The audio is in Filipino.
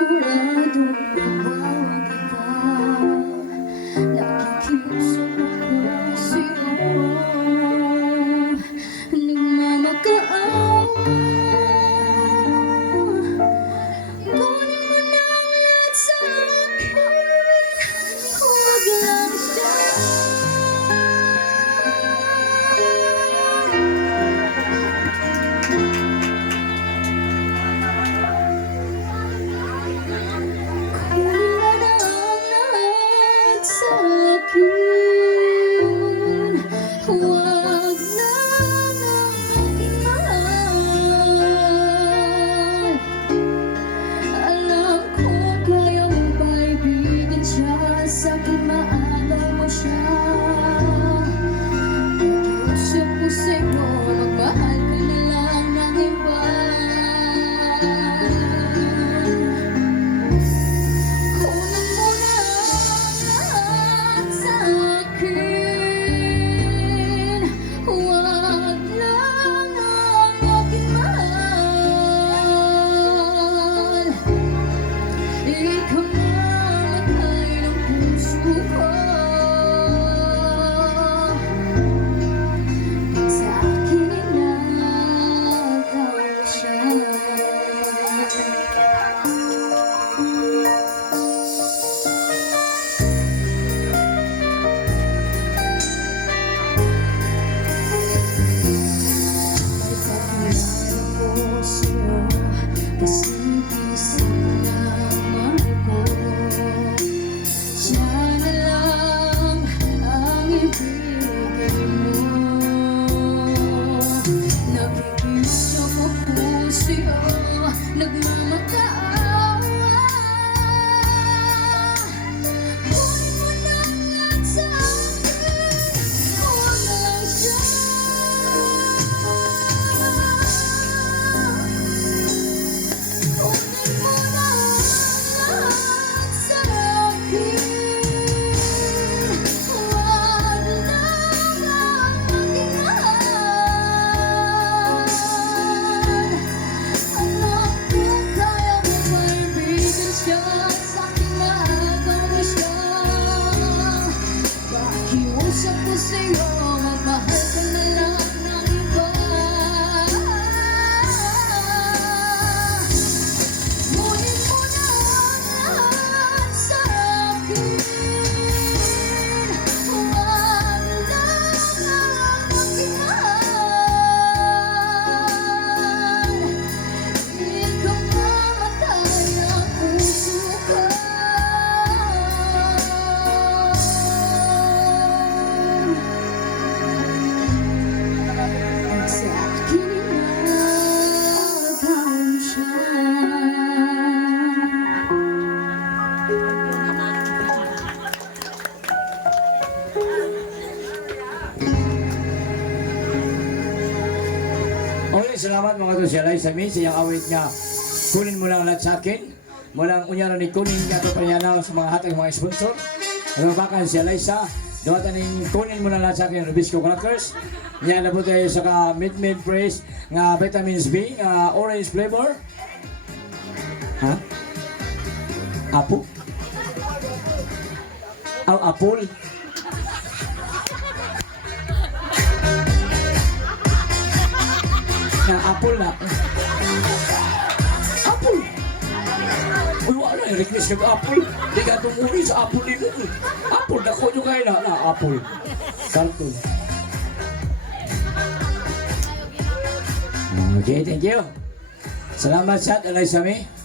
Siguradong mabawa kita. Nakikiusap ako sa'yo, nagmamakaawa. Kunin mo na ang lahat sa akin, huwag lang siya. Sa'kin maagaw mo siya. Nakiusap ko sa'yo, magmahal ka na lang ng iba. Kunin mo na ang lahat sa akin, huwag lang ang aking mahal. Ikaw kasi isip na mahal ko, siya na lang ang ibigay mo. Nakikiusap ako sa'yo, nagmamakaawa. Kunin mo na ang lahat sa akin, huwag lang siya. Nakiusap ko sa'yo, magmahal ka na lang ng iba. Kunin mo na ang lahat sa akin, huwag lang ang aking mahal. Ikaw mamatay ang puso ko. Okay, salamat mga to siya sa amin sa iyang awit nga kunin mo lang lahat sa akin. Walang unyara ni kunin nga ito panyanaw sa mga hatang mga sponsor. Ano bakan siya Liza, dawatan ng kunin mo lang lahat sa akin, Rubisco Crackers. Yan na po tayo sa ka-mid fresh nga vitamins B, orange flavor. Ha? Apo? Apple? Apple na. Apple. Uy, wala yung request ng apple. Di ka tumuli sa apple nila. Apple, dako nyo kayo na. Apple. Cartoon. Okay, thank you. Salamat sa alay sa mi.